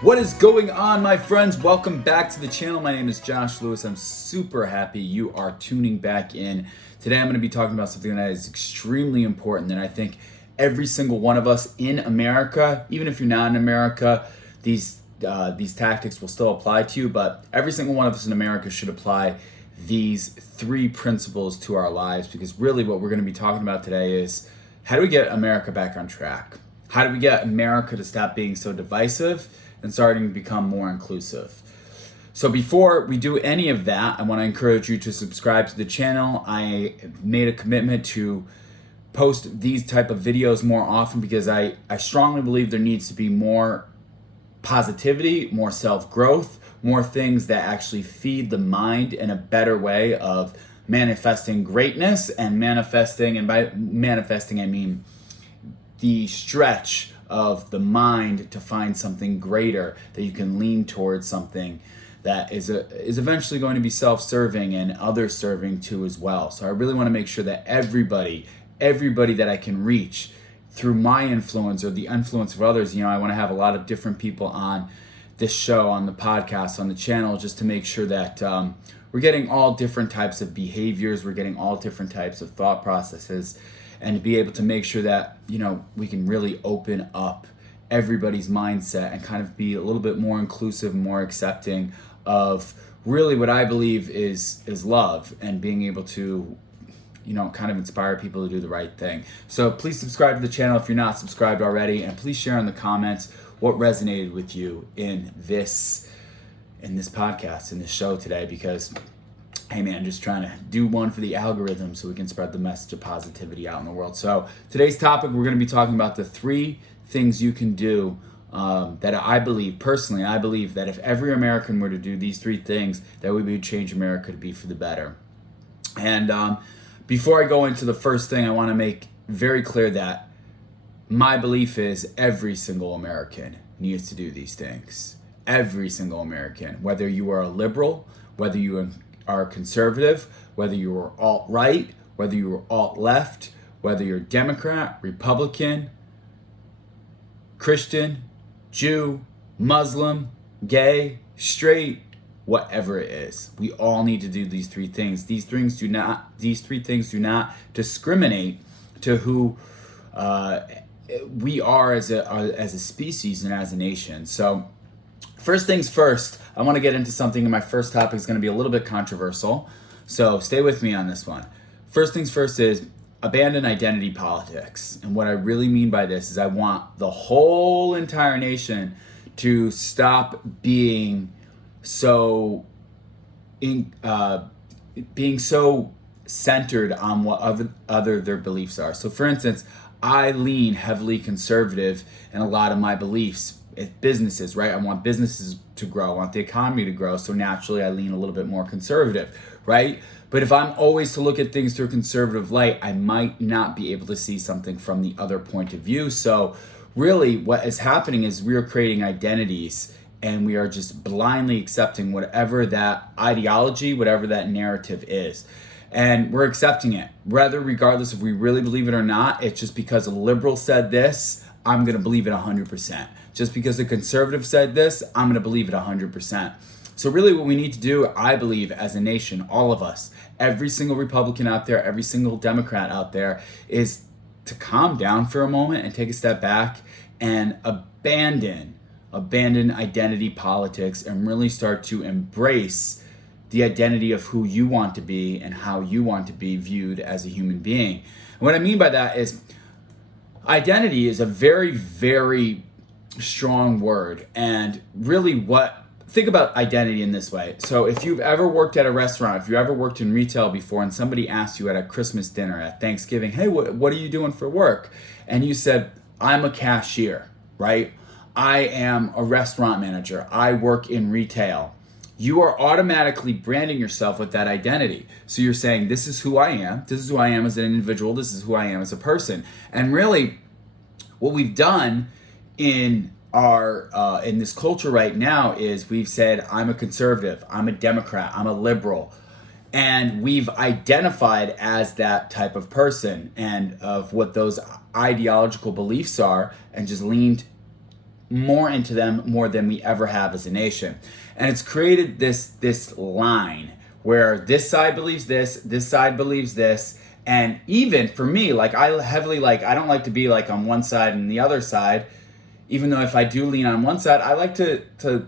What is going on, my friends? Welcome back to the channel. My name is Josh Lewis. I'm super happy you are tuning back in. Today I'm going to be talking about something that is extremely important that I think every single one of us in America, even if you're not in America, these tactics will still apply to you, but every single one of us in America should apply these three principles to our lives, because really what we're going to be talking about today is how do we get America back on track? How do we get America to stop being so divisive and starting to become more inclusive? So before we do any of that, I want to encourage you to subscribe to the channel. I made a commitment to post these type of videos more often because I strongly believe there needs to be more positivity, more self-growth, more things that actually feed the mind in a better way of manifesting greatness and by manifesting I mean the stretch of the mind to find something greater, that you can lean towards something that is eventually going to be self-serving and other serving too as well. So I really want to make sure that everybody that I can reach through my influence or the influence of others, I want to have a lot of different people on this show, on the podcast, on the channel, just to make sure that we're getting all different types of behaviors, we're getting all different types of thought processes, and to be able to make sure that, we can really open up everybody's mindset and kind of be a little bit more inclusive, more accepting of really what I believe is love, and being able to, kind of inspire people to do the right thing. So please subscribe to the channel if you're not subscribed already, and please share in the comments what resonated with you in this podcast, in this show today, because hey man, just trying to do one for the algorithm so we can spread the message of positivity out in the world. So today's topic, we're going to be talking about the three things you can do that I believe that if every American were to do these three things, that we would change America to be for the better. And before I go into the first thing, I want to make very clear that my belief is every single American needs to do these things. Every single American, whether you are a liberal, whether you are conservative, whether you are alt-right, whether you are alt-left, whether you're Democrat, Republican, Christian, Jew, Muslim, gay, straight, whatever it is. We all need to do these three things. These three things do not discriminate to who we are as a species and as a nation. So first things first, I want to get into something, and my first topic is going to be a little bit controversial, so stay with me on this one. First things first is abandon identity politics. And what I really mean by this is I want the whole entire nation to stop being so centered on what other their beliefs are. So for instance, I lean heavily conservative in a lot of my beliefs. Businesses, right? I want businesses to grow. I want the economy to grow. So naturally, I lean a little bit more conservative, right? But if I'm always to look at things through a conservative light, I might not be able to see something from the other point of view. So really what is happening is we are creating identities, and we are just blindly accepting whatever that ideology, whatever that narrative is. And we're accepting it, regardless if we really believe it or not. It's just because a liberal said this, I'm going to believe it 100%. Just because a conservative said this, I'm going to believe it 100%. So really what we need to do, I believe, as a nation, all of us, every single Republican out there, every single Democrat out there, is to calm down for a moment and take a step back and abandon identity politics, and really start to embrace the identity of who you want to be and how you want to be viewed as a human being. And what I mean by that is identity is a very, very strong word. And really think about identity in this way. So if you've ever worked at a restaurant, if you ever worked in retail before, and somebody asked you at a Christmas dinner, at Thanksgiving, hey, what are you doing for work? And you said, I'm a cashier, right? I am a restaurant manager. I work in retail. You are automatically branding yourself with that identity. So you're saying, this is who I am. This is who I am as an individual. This is who I am as a person. And really, what we've done in this culture right now is we've said, I'm a conservative, I'm a Democrat, I'm a liberal, and we've identified as that type of person and of what those ideological beliefs are, and just leaned more into them more than we ever have as a nation. And it's created this line where this side believes this side believes this. And even for me, like I don't like to be like on one side and the other side, even though if I do lean on one side, I like to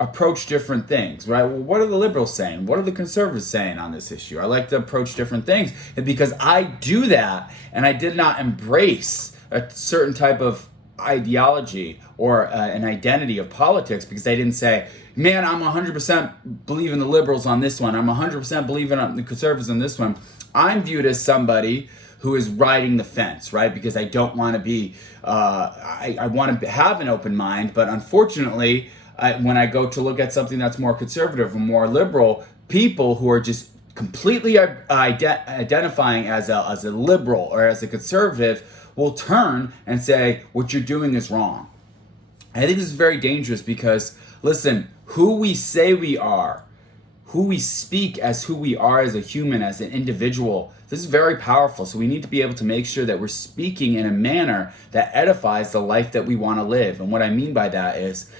approach different things, right? Well, what are the liberals saying? What are the conservatives saying on this issue? I like to approach different things. And because I do that and I did not embrace a certain type of ideology or an identity of politics, because I didn't say, man, I'm 100% believing the liberals on this one, I'm 100% believing on the conservatives on this one, I'm viewed as somebody who is riding the fence, right? Because I don't want to be, I want to have an open mind, but unfortunately, when I go to look at something that's more conservative or more liberal, people who are just completely identifying as a liberal or as a conservative will turn and say, what you're doing is wrong. I think this is very dangerous because, listen, who we say we are, who we speak as who we are as a human, as an individual, this is very powerful. So we need to be able to make sure that we're speaking in a manner that edifies the life that we want to live. And what I mean by that is,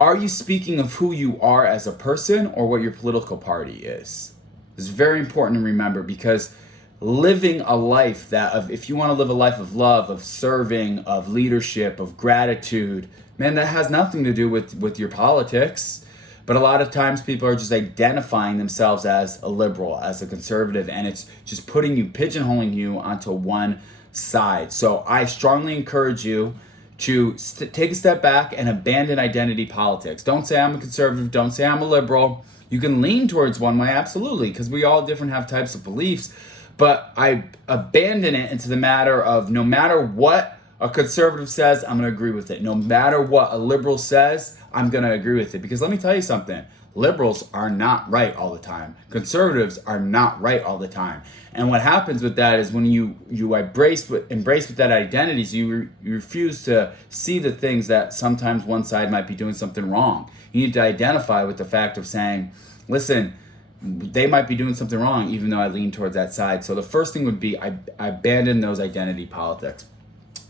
are you speaking of who you are as a person or what your political party is? It's very important to remember, because living a life if you want to live a life of love, of serving, of leadership, of gratitude, man, that has nothing to do with your politics. But a lot of times people are just identifying themselves as a liberal, as a conservative, and it's just pigeonholing you onto one side. So I strongly encourage you to take a step back and abandon identity politics. Don't say I'm a conservative, don't say I'm a liberal. You can lean towards one way, absolutely, because we all have types of beliefs, but I abandon it into the matter of, no matter what a conservative says, I'm going to agree with it. No matter what a liberal says, I'm going to agree with it. Because let me tell you something. Liberals are not right all the time. Conservatives are not right all the time. And what happens with that is when you embrace with that identity, so you refuse to see the things that sometimes one side might be doing something wrong. You need to identify with the fact of saying, listen, they might be doing something wrong even though I lean towards that side. So the first thing would be I abandon those identity politics.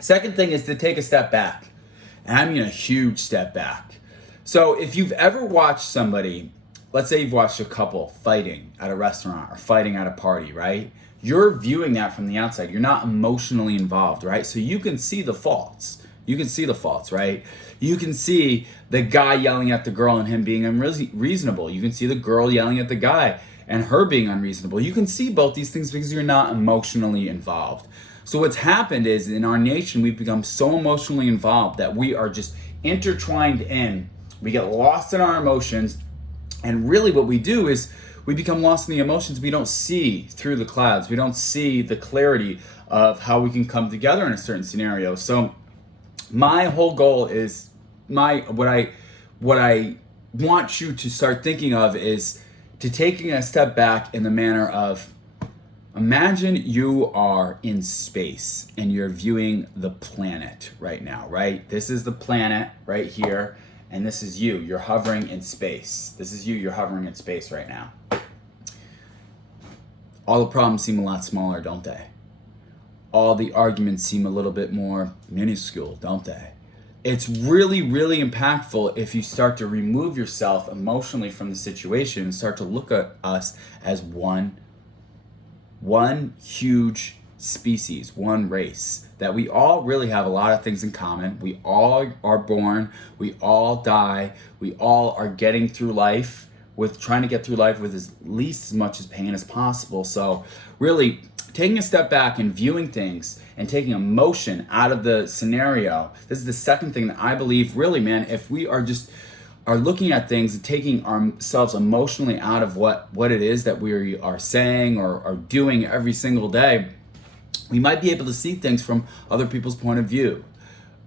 Second thing is to take a step back. And I mean a huge step back. So if you've ever watched somebody, let's say you've watched a couple fighting at a restaurant or fighting at a party, right? You're viewing that from the outside. You're not emotionally involved, right? So you can see the faults. Right? You can see the guy yelling at the girl and him being unreasonable. You can see the girl yelling at the guy and her being unreasonable. You can see both these things because you're not emotionally involved. So what's happened is, in our nation, we've become so emotionally involved that we are just intertwined in. We get lost in our emotions, and really what we do is we become lost in the emotions. We don't see through the clouds. We don't see the clarity of how we can come together in a certain scenario. So my whole goal is, what I want you to start thinking of is to taking a step back in the manner of, imagine you are in space and you're viewing the planet right now, right? This is the planet right here, and this is you. You're hovering in space. This is you. You're hovering in space right now. All the problems seem a lot smaller, don't they? All the arguments seem a little bit more minuscule, don't they? It's really, really impactful if you start to remove yourself emotionally from the situation and start to look at us as one huge species, one race, that we all really have a lot of things in common. We all are born, we all die, we all are getting through life trying to get through life with as least as much as pain as possible. So really taking a step back and viewing things and taking emotion out of the scenario. This is the second thing that I believe, really, man, if we are looking at things and taking ourselves emotionally out of what it is that we are saying or are doing every single day, we might be able to see things from other people's point of view.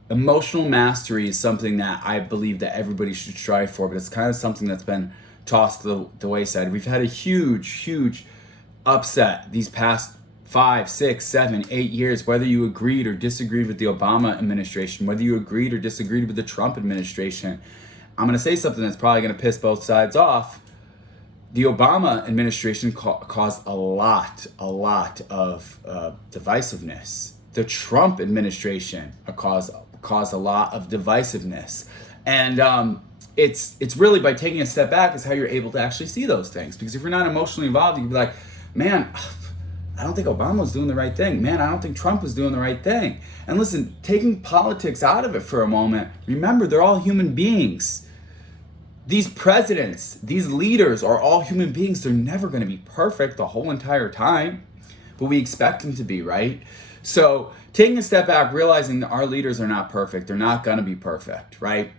Emotional mastery is something that I believe that everybody should strive for, but it's kind of something that's been tossed to the wayside. We've had a huge upset these past 5, 6, 7, 8 years, whether you agreed or disagreed with the Obama administration, whether you agreed or disagreed with the Trump administration. I'm going to say something that's probably going to piss both sides off. The Obama administration caused a lot of divisiveness. The Trump administration caused caused a lot of divisiveness. And it's really by taking a step back is how you're able to actually see those things. Because if you're not emotionally involved, you can be like, man, I don't think Obama was doing the right thing. Man, I don't think Trump was doing the right thing. And listen, taking politics out of it for a moment, remember, they're all human beings. These presidents, these leaders are all human beings. They're never going to be perfect the whole entire time, but we expect them to be, right? So taking a step back, realizing that our leaders are not perfect. They're not going to be perfect, right?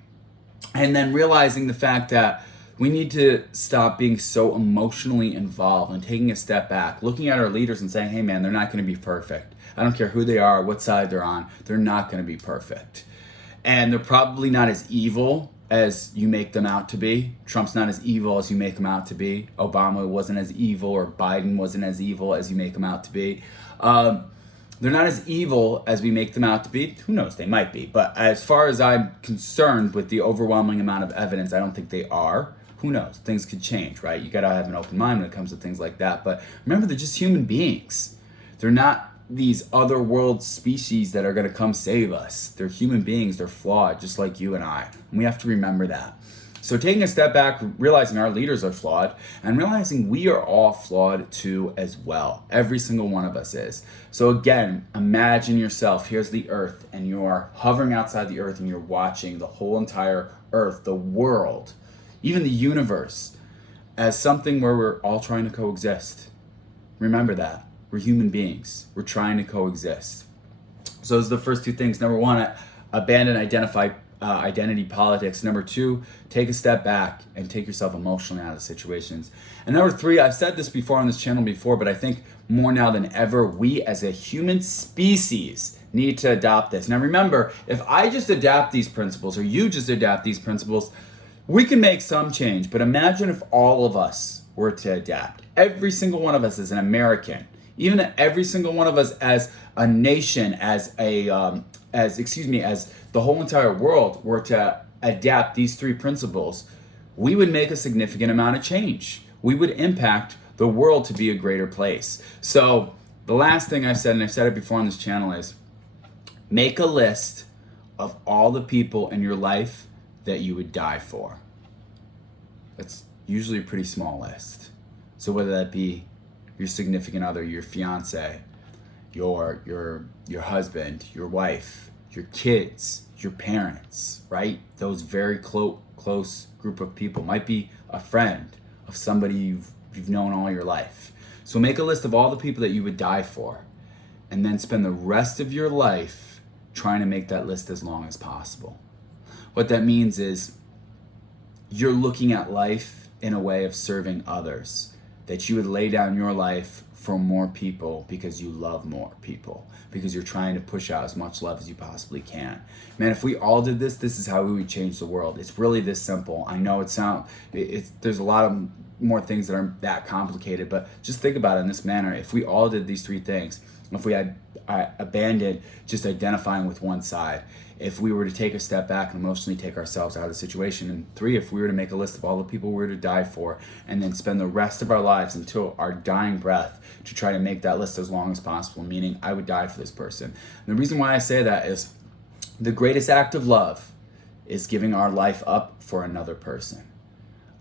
And then realizing the fact that we need to stop being so emotionally involved and taking a step back, looking at our leaders and saying, hey man, they're not going to be perfect. I don't care who they are, what side they're on. They're not going to be perfect. And they're probably not as evil as you make them out to be. Trump's not as evil as you make him out to be. Obama wasn't as evil, or Biden wasn't as evil as you make him out to be. They're not as evil as we make them out to be. Who knows? They might be. But as far as I'm concerned with the overwhelming amount of evidence, I don't think they are. Who knows? Things could change, right? You got to have an open mind when it comes to things like that. But remember, they're just human beings. They're not these other world species that are going to come save us. They're human beings. They're flawed, just like you and I. And we have to remember that. So taking a step back, realizing our leaders are flawed, and realizing we are all flawed too as well. Every single one of us is. So again, imagine yourself, here's the earth, and you're hovering outside the earth and you're watching the whole entire earth, the world, even the universe, as something where we're all trying to coexist. Remember that. We're human beings. We're trying to coexist. So those are the first two things. Number one, abandon identity politics. Number two, take a step back and take yourself emotionally out of situations. And number three, I've said this before on this channel before, but I think more now than ever, we as a human species need to adopt this. Now remember, if I just adapt these principles, or you just adapt these principles, we can make some change. But imagine if all of us were to adapt. Every single one of us as an American, even every single one of us as a nation, as the whole entire world were to adapt these three principles, we would make a significant amount of change. We would impact the world to be a greater place. So the last thing I've said, and I've said it before on this channel, is make a list of all the people in your life that you would die for. That's usually a pretty small list. So whether that be your significant other, your fiance, your husband, your wife, your kids, your parents, right? Those very close group of people. Might be a friend of somebody you've known all your life. So make a list of all the people that you would die for, and then spend the rest of your life trying to make that list as long as possible. What that means is you're looking at life in a way of serving others, that you would lay down your life for more people because you love more people, because you're trying to push out as much love as you possibly can. Man, if we all did this, this is how we would change the world. It's really this simple. I know there's a lot of more things that aren't that complicated, but just think about it in this manner. If we all did these three things, if we had abandoned just identifying with one side, if we were to take a step back and emotionally take ourselves out of the situation, and three, if we were to make a list of all the people we were to die for, and then spend the rest of our lives until our dying breath to try to make that list as long as possible, meaning I would die for this person. And the reason why I say that is the greatest act of love is giving our life up for another person.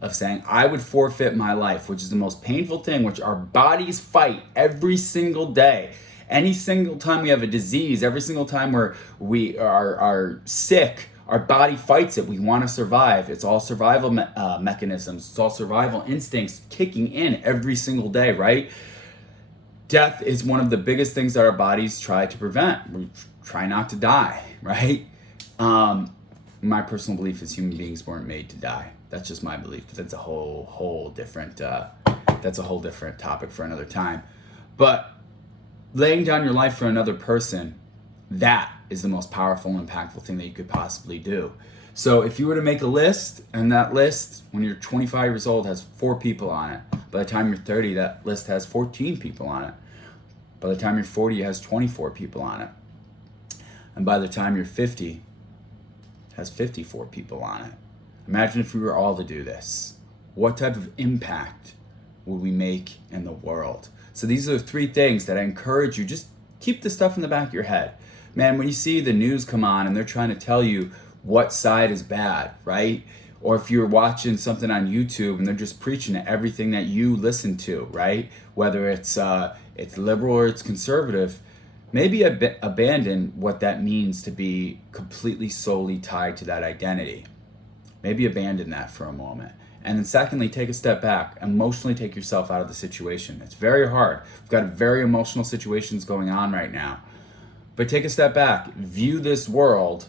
Of saying, I would forfeit my life, which is the most painful thing, which our bodies fight every single day. Any single time we have a disease, every single time we are sick, our body fights it. We want to survive. It's all survival mechanisms. It's all survival instincts kicking in every single day, right? Death is one of the biggest things that our bodies try to prevent. We try not to die, right? My personal belief is human beings weren't made to die. That's just my belief, but that's a whole different topic for another time. But laying down your life for another person, that is the most powerful and impactful thing that you could possibly do. So if you were to make a list, and that list, when you're 25 years old, has 4 people on it. By the time you're 30, that list has 14 people on it. By the time you're 40, it has 24 people on it. And by the time you're 50, it has 54 people on it. Imagine if we were all to do this. What type of impact would we make in the world? So these are the 3 things that I encourage you. Just keep this stuff in the back of your head. Man, when you see the news come on and they're trying to tell you what side is bad, right? Or if you're watching something on YouTube and they're just preaching to everything that you listen to, right? Whether it's liberal or it's conservative, maybe abandon what that means to be completely solely tied to that identity. Maybe abandon that for a moment. And then secondly, take a step back, emotionally take yourself out of the situation. It's very hard. We've got very emotional situations going on right now. But take a step back, view this world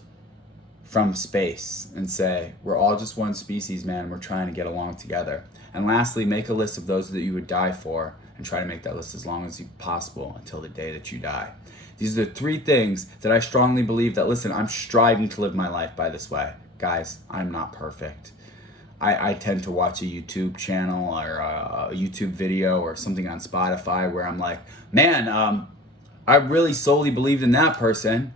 from space and say, we're all just one species, man, and we're trying to get along together. And lastly, make a list of those that you would die for and try to make that list as long as possible until the day that you die. These are the 3 things that I strongly believe that, listen, I'm striving to live my life by this way. Guys, I'm not perfect. I tend to watch a YouTube channel or a YouTube video or something on Spotify where I'm like, man, I really solely believed in that person.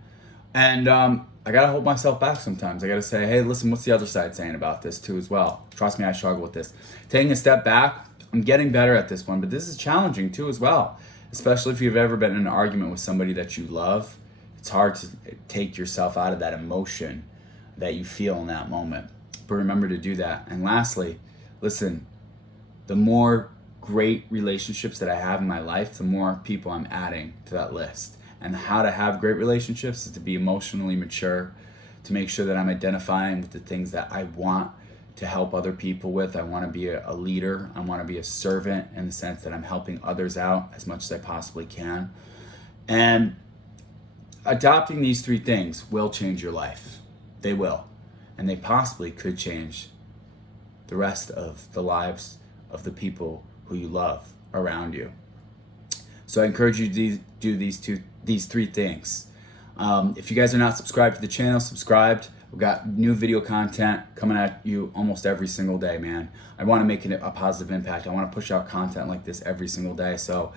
And I got to hold myself back sometimes. I got to say, hey, listen, what's the other side saying about this too as well? Trust me, I struggle with this. Taking a step back, I'm getting better at this one, but this is challenging too as well. Especially if you've ever been in an argument with somebody that you love. It's hard to take yourself out of that emotion that you feel in that moment. But remember to do that. And lastly, listen, the more great relationships that I have in my life, the more people I'm adding to that list. And how to have great relationships is to be emotionally mature, to make sure that I'm identifying with the things that I want to help other people with. I want to be a leader. I want to be a servant in the sense that I'm helping others out as much as I possibly can. And adopting these 3 things will change your life. They will. And they possibly could change the rest of the lives of the people who you love around you. So I encourage you to do these 3 things. If you guys are not subscribed to the channel, subscribed. We've got new video content coming at you almost every single day, man. I want to make it a positive impact. I want to push out content like this every single day. So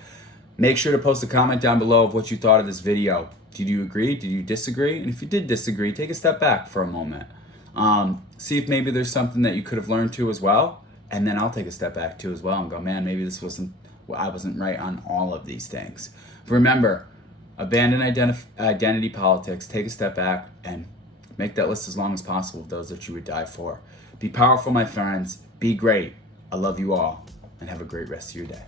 make sure to post a comment down below of what you thought of this video. Did you agree? Did you disagree? And if you did disagree, take a step back for a moment. See if maybe there's something that you could have learned too as well. And then I'll take a step back too as well and go, man, maybe I wasn't right on all of these things. But remember, abandon identity politics, take a step back, and make that list as long as possible of those that you would die for. Be powerful, my friends. Be great. I love you all, and have a great rest of your day.